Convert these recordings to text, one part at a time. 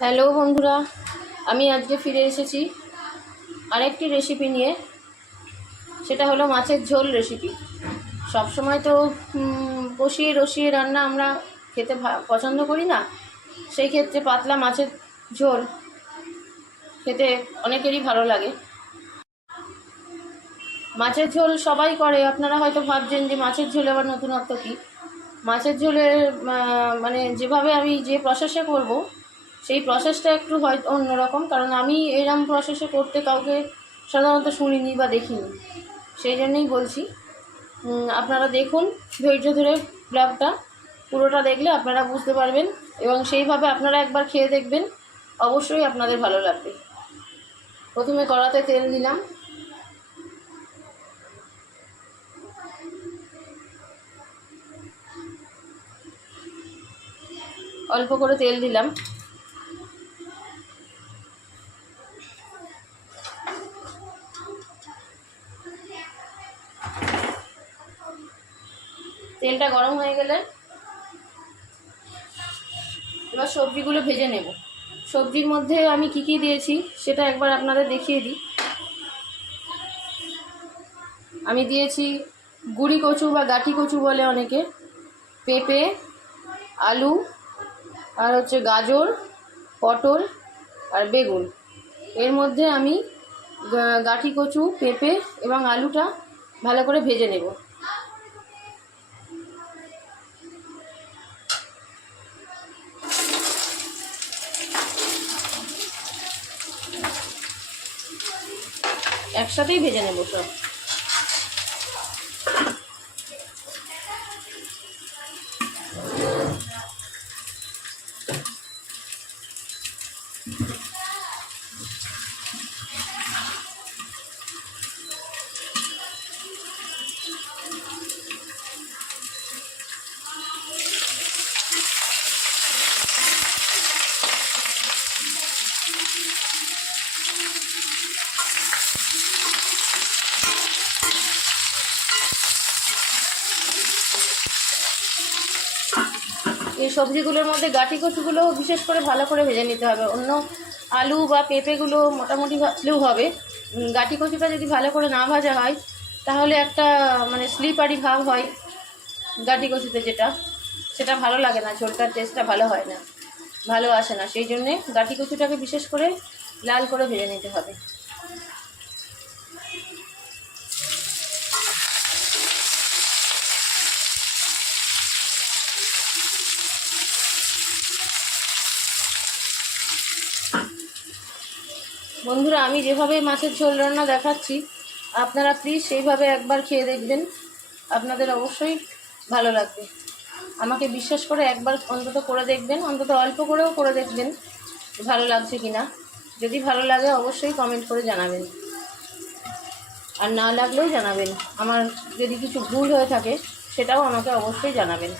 Hello বন্ধুরা, আমি আজকে ফিরে এসেছি আরেকটি রেসিপি নিয়ে। সেটা হলো মাছের ঝোল রেসিপি। সবসময় তো বসিয়ে রসিয়ে রান্না আমরা খেতে পছন্দ করি না। সেই ক্ষেত্রে পাতলা মাছের ঝোল খেতে অনেকেরই ভালো লাগে। মাছের ঝোল সবাই করে। আপনারা হয়তো ভাবছেন যে মাছের ঝোলে আবার নতুনত্ব কী। মাছের ঝোলের মানে যেভাবে আমি যে প্রসেসে করব সেই প্রসেসটা একটু হয়তো অন্যরকম, কারণ আমি এরম প্রসেসে করতে কাউকে সাধারণত শুনিনি বা দেখিনি। সেই জন্যই বলছি, আপনারা দেখুন, ধৈর্য ধরে ব্লগটা পুরোটা দেখলে আপনারা বুঝতে পারবেন এবং সেইভাবে আপনারা একবার খেয়ে দেখবেন, অবশ্যই আপনাদের ভালো লাগবে। প্রথমে কড়াতে তেল দিলাম। অল্প করে তেল দিলাম। তেলটা গরম হয়ে গেলে এবার সবজিগুলো ভেজে নেব। সবজির মধ্যে আমি কি কি দিয়েছি সেটা একবার আপনাদের দেখিয়ে দিই। আমি দিয়েছি গুঁড়ি কচু বা গাঁটি কচু বলে অনেকে, পেঁপে, আলু, আর হচ্ছে গাজর, পটল আর বেগুন। এর মধ্যে আমি গাঁটি কচু, পেঁপে এবং আলুটা ভালো করে ভেজে নেব। একসাথেই ভেজে নেব সব। এই সবজিগুলোর মধ্যে গাঁটি কচুগুলো বিশেষ করে ভালো করে ভেজে নিতে হবে। অন্য আলু বা পেঁপেগুলো মোটামুটি ভাজলেও হবে। গাঁটি কচুটা যদি ভালো করে না ভাজা হয় তাহলে একটা মানে স্লিপারি ভাব হয় গাঁটি কচুতে, সেটা ভালো লাগে না, ঝোলটার টেস্টটা ভালো হয় না, ভালো আসে না। সেই জন্যে গাঁটি কচুটাকে বিশেষ করে লাল করে ভেজে নিতে হবে। বন্ধুরা, আমি যেভাবে মাছের ঝোল রান্না দেখাচ্ছি আপনারা প্লিজ সেইভাবে একবার খেয়ে দেখবেন, আপনাদের অবশ্যই ভালো লাগবে। আমাকে বিশ্বাস করে একবার অন্তত করে দেখবেন, অন্তত অল্প করেও করে দেখবেন ভালো লাগছে কিনা। যদি ভালো লাগে অবশ্যই কমেন্ট করে জানাবেন, আর না লাগলেও জানাবেন। আমার যদি কিছু ভুল হয়ে থাকে সেটাও আমাকে অবশ্যই জানাবেন।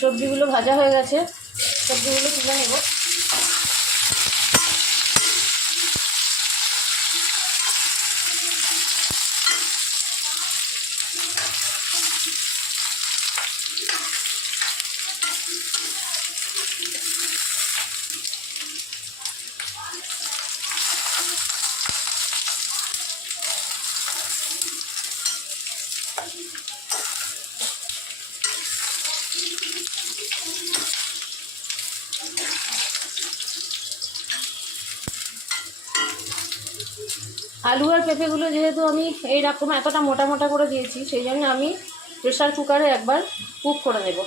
সবজিগুলো ভাজা হয়ে গেছে, সবজিগুলো তুলে নেব। আলু আর পেঁপেগুলো যেহেতু আমি এইরকম এতটা মোটা মোটা করে দিয়েছি, সেই জন্য আমি প্রেসার কুকারে একবার কুক করে নেব।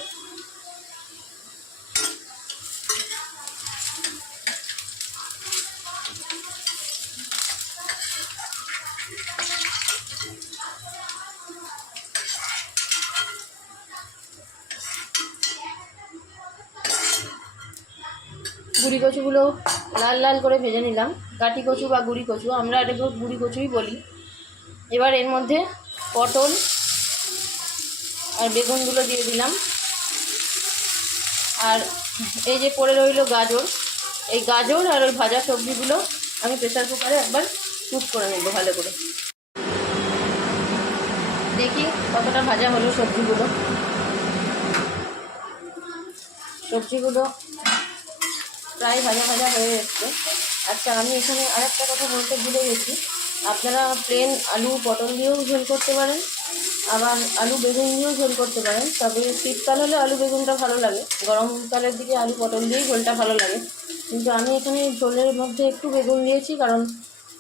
গুড়ি কচুগুলো লাল লাল করে ভেজে নিলাম। কাটি কচু বা গুড়ি কচু, আমরা এটাকে গুড়ি কচুই বলি। এবার এর মধ্যে পটল আর বেগুনগুলো দিয়ে দিলাম। আর এই যে পড়ে রইল গাজর, এই গাজর আর ওই ভাজা সবজিগুলো আমি প্রেসার কুকারে একবার কুক করে নেব ভালো করে। দেখি কতটা ভাজা হলো সবজিগুলো। সবজিগুলো প্রায় ভাজা ভাজা হয়ে যাচ্ছে। আচ্ছা, আমি এখানে আরেকটা কথা বলতে ভুলে গেছি। আপনারা প্লেন আলু পটল দিয়েও ঝোল করতে পারেন, আবার আলু বেগুন দিয়েও ঝোল করতে পারেন। তবে শীতকাল হলে আলু বেগুনটা ভালো লাগে, গরমকালের দিকে আলু পটল দিয়েই ঝোলটা ভালো লাগে। কিন্তু আমি এখানে ঝোলের মধ্যে একটু বেগুন দিয়েছি, কারণ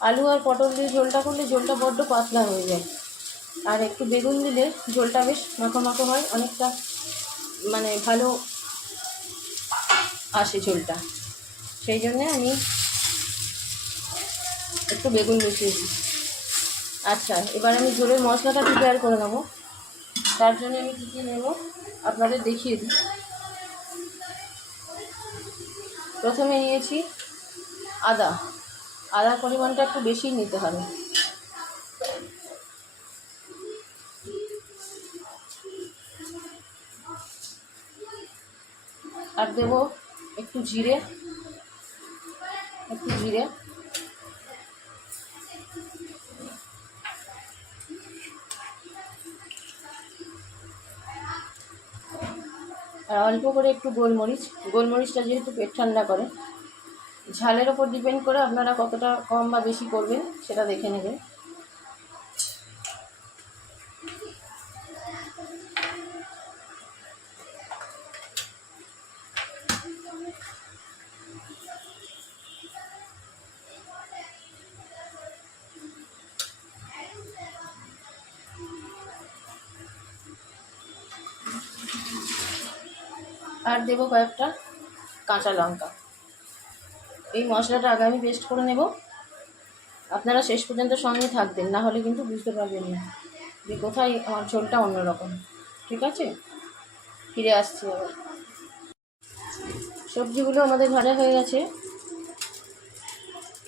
আলু আর পটল দিয়ে ঝোলটা করলে ঝোলটা বড্ড পাতলা হয়ে যায়। আর একটু বেগুন দিলে ঝোলটা বেশ মাখো মাখো হয়, অনেকটা মানে ভালো আসে ঝোলটা। সেই জন্যে আমি একটু বেগুন মিশিয়েছি। আচ্ছা, এবার আমি ঝোলের মশলাটা প্রিপেয়ার করে নেবো। তার জন্য আমি কী কী নেব আপনাদের দেখিয়ে দিই। প্রথমে নিয়েছি আদা। আদার পরিমাণটা একটু বেশি নিতে হবে। আর দেব একটু জিরে, আর অল্প করে একটু গোলমরিচ। গোলমরিচটা যেহেতু পেট ঠান্ডা করে, ঝালের ওপর ডিপেন্ড করে আপনারা কতটা কম বা বেশি করবেন সেটা দেখে নেবেন। আর দেবো কয়েকটা কাঁচা লঙ্কা। এই মশলাটা আগে আমি পেস্ট করে নেব। আপনারা শেষ পর্যন্ত সঙ্গে থাকবেন, না হলে কিন্তু বুঝতে পারবেন না যে কোথায় আমার ঝোলটা অন্যরকম। ঠিক আছে, ফিরে আসছি আবার। সবজিগুলো আমাদের ভাজা হয়ে গেছে,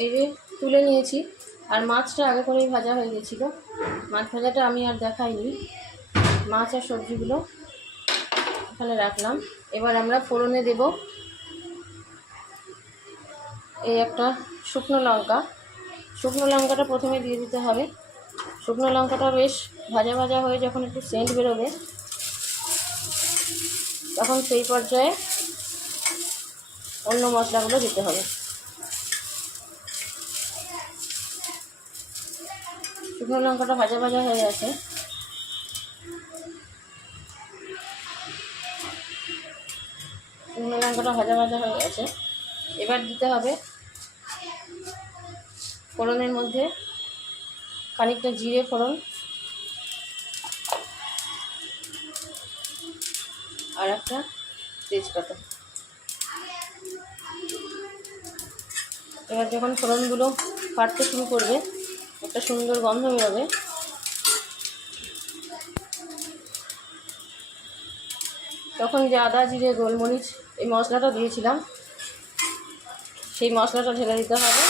এই যে তুলে নিয়েছি। আর মাছটা আগে করেই ভাজা হয়ে গেছিলো, মাছ ভাজাটা আমি আর দেখাইনি। মাছ আর সবজিগুলো এখানে রাখলাম। এবার আমরা ফোড়নে দেব এই একটা শুকনো লঙ্কা। শুকনো লঙ্কাটা প্রথমে দিয়ে দিতে হবে। শুকনো লঙ্কাটা বেশ ভাজা ভাজা হয়ে যখন একটু সেন্ট বেরোবে, তখন সেই পর্যায়ে অন্য মশলাগুলো দিতে হবে। শুকনো লঙ্কাটা ভাজা ভাজা হয়ে গেছে। শুকনো লঙ্কাটা ভাজা ভাজা হয়ে গেছে। এবার দিতে হবে ফোড়নের মধ্যে খানিকটা জিরে ফোড়ন, আর একটা তেজপাতা। এবার যখন ফোড়নগুলো ফাটতে শুরু করবে, একটা সুন্দর গন্ধ বেরোবে, তখন যে আদা জিরে গোলমরিচ এই মশলাটা দিয়েছিলাম, সেই মশলাটা ঢেলে দিতে হবে।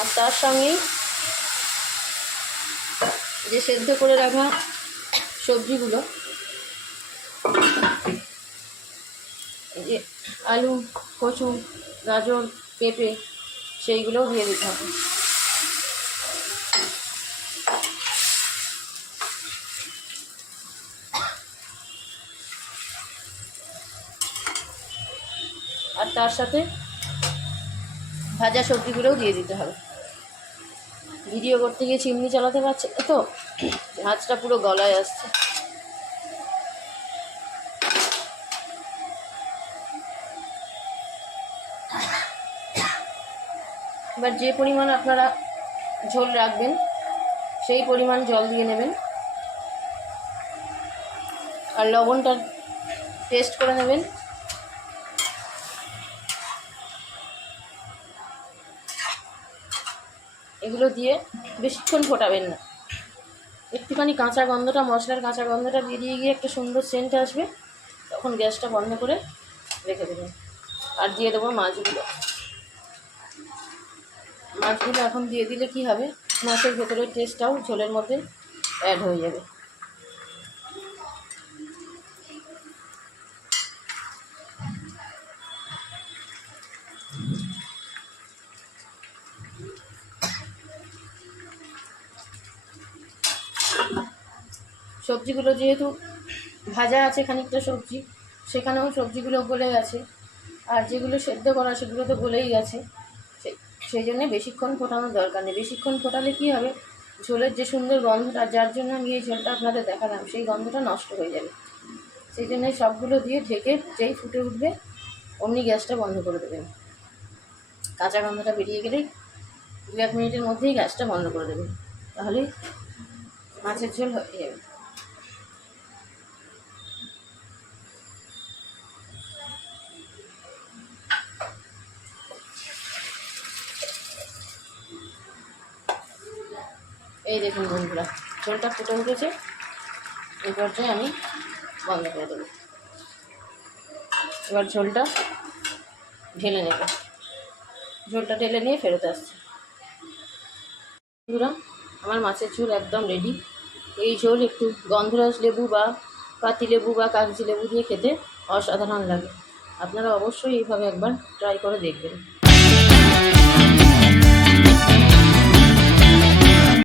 আর তার সঙ্গেই যে সেদ্ধ করে রাখা সবজিগুলো, যে আলু কচু গাজর পেঁপে, সেইগুলোও দিয়ে দিতে হবে। তার সাথে ভাজা সবজিগুলোও দিয়ে দিতে হবে। ভিডিও করতে গিয়ে চিমনি চালাতে পারছে তো, হাতটা পুরো গলায় আসছে। এবার যে পরিমাণ আপনারা ঝোল রাখবেন সেই পরিমাণ জল দিয়ে নেবেন, আর লবণটা টেস্ট করে নেবেন। এগুলো দিয়ে বেশিক্ষণ ফোটাবেন না, একটুখানি কাঁচা গন্ধটা, মশলার কাঁচা গন্ধটা বেরিয়ে গিয়ে একটা সুন্দর সেন্ট আসবে, তখন গ্যাসটা বন্ধ করে রেখে দেবেন। আর দিয়ে দেবো মাছগুলো। মাছগুলো এখন দিয়ে দিলে কি হবে, মাছের ভেতরের টেস্টটাও ঝোলের মধ্যে অ্যাড হয়ে যাবে। সবজিগুলো যেহেতু ভাজা আছে খানিকটা সবজি, সেখানেও সবজিগুলো গলে গেছে, আর যেগুলো সেদ্ধ করা সেগুলো তো গলেই গেছে। সেই জন্যে বেশিক্ষণ ফোটানোর দরকার নেই। বেশিক্ষণ ফোটালে কী হবে, ঝোলের যে সুন্দর গন্ধটা, যার জন্য আমি এই ঝোলটা আপনাদের দেখালাম, সেই গন্ধটা নষ্ট হয়ে যাবে। সেই জন্য সবগুলো দিয়ে ঢেকে যেই ফুটে উঠবে অমনি গ্যাসটা বন্ধ করে দেবেন। কাঁচা গন্ধটা বেরিয়ে গেলেই 2-1 মিনিটের মধ্যেই গ্যাসটা বন্ধ করে দেবেন, তাহলেই মাছের ঝোল হয়ে যাবে। এই দেখুন বন্ধুরা, ঝোলটা ফুটে উঠেছে। এই পর্যায়ে আমি বন্ধ করে দেবো। এবার ঝোলটা ঢেলে নেব। ঝোলটা ঢেলে নিয়ে ফেরত আসছে। বন্ধুরা, আমার মাছের ঝোল একদম রেডি। এই ঝোল একটু গন্ধরাজ লেবু বা পাতি লেবু বা কাগজি লেবু দিয়ে খেতে অসাধারণ লাগে। আপনারা অবশ্যই এইভাবে একবার ট্রাই করে দেখবেন।